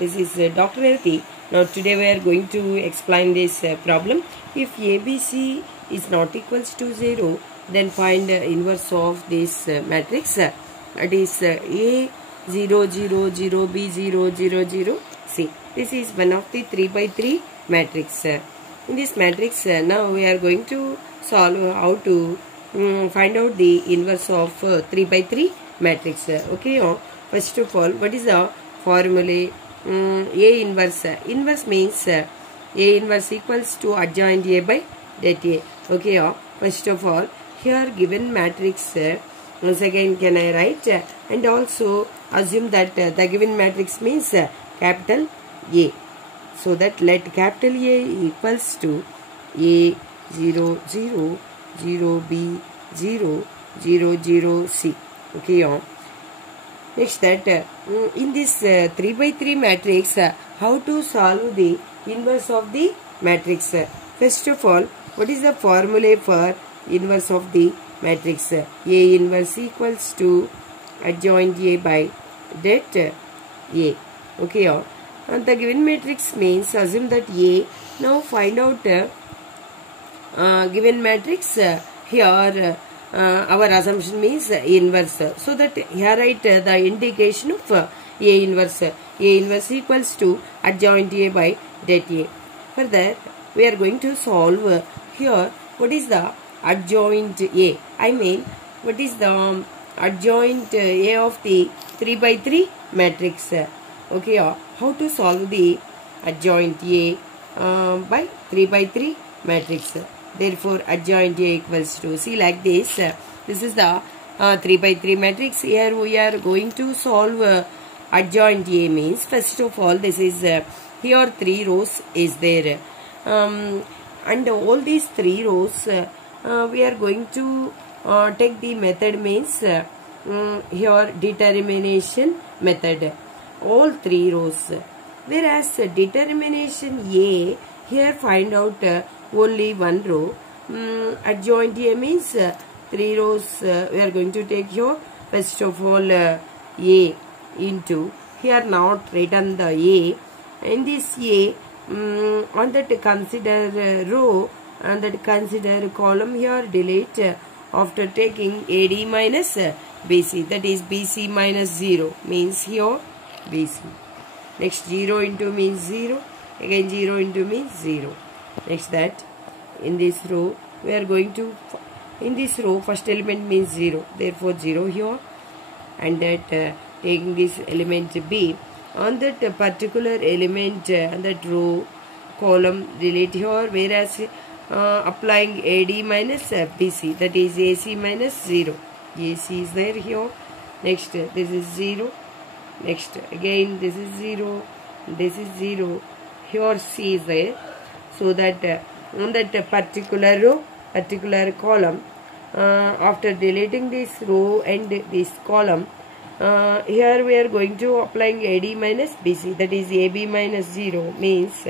This is Dr. Rati. Now today we are going to explain this problem. If ABC is not equals to 0, then find inverse of this matrix. That is A 0 0 0 B 0 0 0 C. This is one of the 3 by 3 matrix. In this matrix, now we are going to solve how to find out the inverse of 3 by 3 matrix. Okay. First of all, what is the formula? A inverse. Inverse means A inverse equals to adjoint A by det A. Okay. First of all, here given matrix. Once again, can I write? And also assume that the given matrix means capital A. So that let capital A equals to A 0 0 0 B 0 0 0 C. Okay. Next that in this 3 by 3 matrix, how to solve the inverse of the matrix? First of all, what is the formula for inverse of the matrix? A inverse equals to adjoint A by det A. Okay. And the given matrix means assume that A. Now find out given matrix here. Our assumption means inverse. So that here write the indication of A inverse. A inverse equals to adjoint A by det A. Further, we are going to solve here. What is the adjoint A? I mean, what is the adjoint A of the 3 by 3 matrix? Okay. How to solve the adjoint A by 3 by 3 matrix? Therefore, adjoint A equals to, see like this. This is the 3 by 3 matrix. Here we are going to solve adjoint A means, first of all, this is here 3 rows is there. And all these 3 rows, we are going to take the method means here determination method. All 3 rows. Whereas determination A, here find out only 1 row. Adjoint A means 3 rows we are going to take here. First of all A into, here not written the A, and this A on that consider row and that consider column, here delete after taking AD minus BC, that is BC minus 0 means here BC. Next 0 into means 0, again 0 into means 0. Next that in this row we are going to, in this row first element means 0, therefore 0 here, and that taking this element B on that particular element and that row column delete here, whereas applying AD minus BC, that is AC minus 0. AC is there here. Next this is 0. Next again this is 0. This is 0. Here C is there. So that on that particular row, particular column, after deleting this row and this column, here we are going to applying AD minus BC, that is AB minus 0 means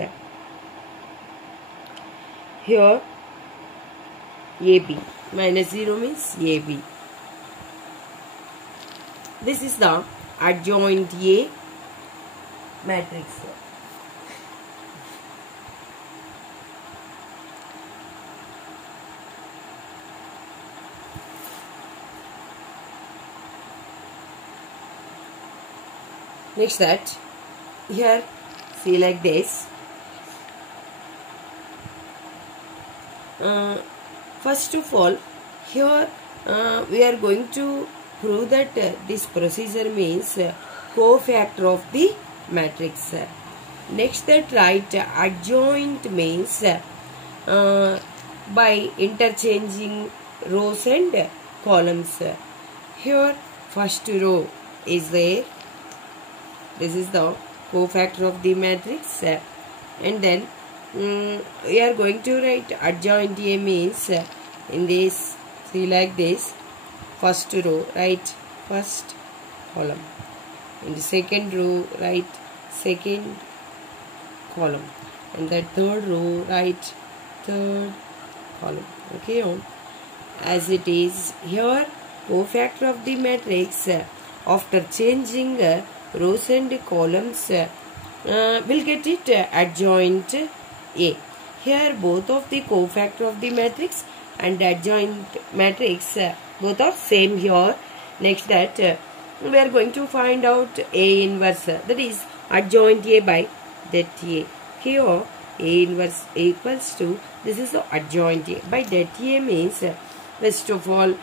here AB minus 0 means AB. This is the adjoint A matrix. Next that here see like this. First of all, here we are going to prove that this procedure means cofactor of the matrix. Next that write adjoint means by interchanging rows and columns. Here first row is there. This is the cofactor of the matrix, and then we are going to write adjoint A means in this, see like this, first row write first column, in the second row write second column, and the third row write third column. Okay, as it is here cofactor of the matrix after changing rows and columns we'll get it adjoint A. Here both of the cofactor of the matrix and adjoint matrix both are same here. Next that we are going to find out A inverse, that is adjoint A by det A. Here A inverse equals to, this is the adjoint A by det A means first of all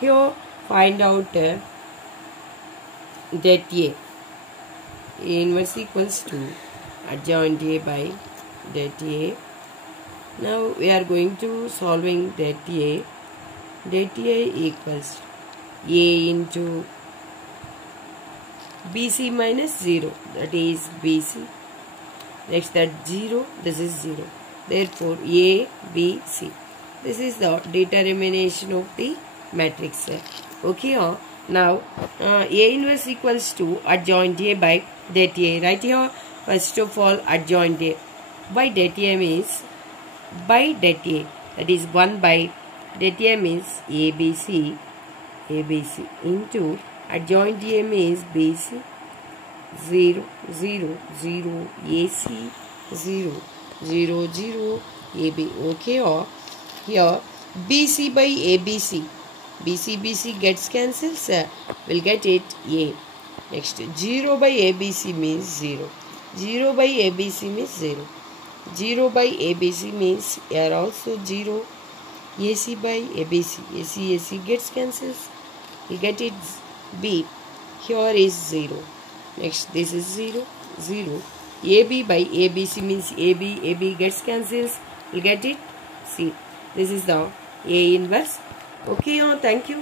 here find out det A. A inverse equals to adjoint A by det A. Now we are going to solving det A. Det A equals A into BC minus 0, that is BC. Next that 0, this is 0. Therefore A, B, C. This is the determination of the matrix. Okay, now A inverse equals to adjoint A by det A. Right here, first of all adjoint A by det A means by det A, that is 1 by det A means ABC into adjoint A means BC 0 0 0 AC 0 0 0 AB. Okay, or here BC by ABC, BC gets cancels, we'll get it A. Next 0 by ABC means 0, 0 by ABC means 0, 0 by ABC means here also 0, AC by ABC, AC gets cancels, we get it B. Here is 0. Next this is 0 0. AB by ABC means AB gets cancels, we'll get it C. This is the A inverse. Okay, thank you.